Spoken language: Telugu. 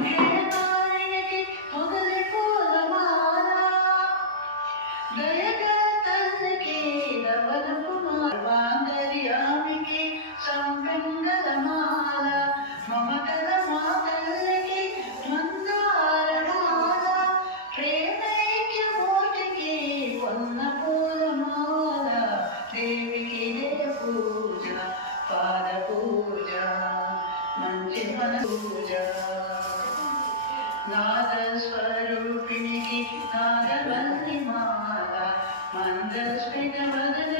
అభయనారాయణకి మొగలి పూలమాల దయగా తల్లికి దవనపు మాందర్యామికి సంపెంగళమాల మమతల మా తల్లికి మందారమాల ప్రేమైక్యమూర్తికి కొన్న పూలమాల దేవికి పూజ పాద పూజ మంచి మన పూజ నాదస్వరూపిణికి నాగవల్లి మాల మందస్మిత వదన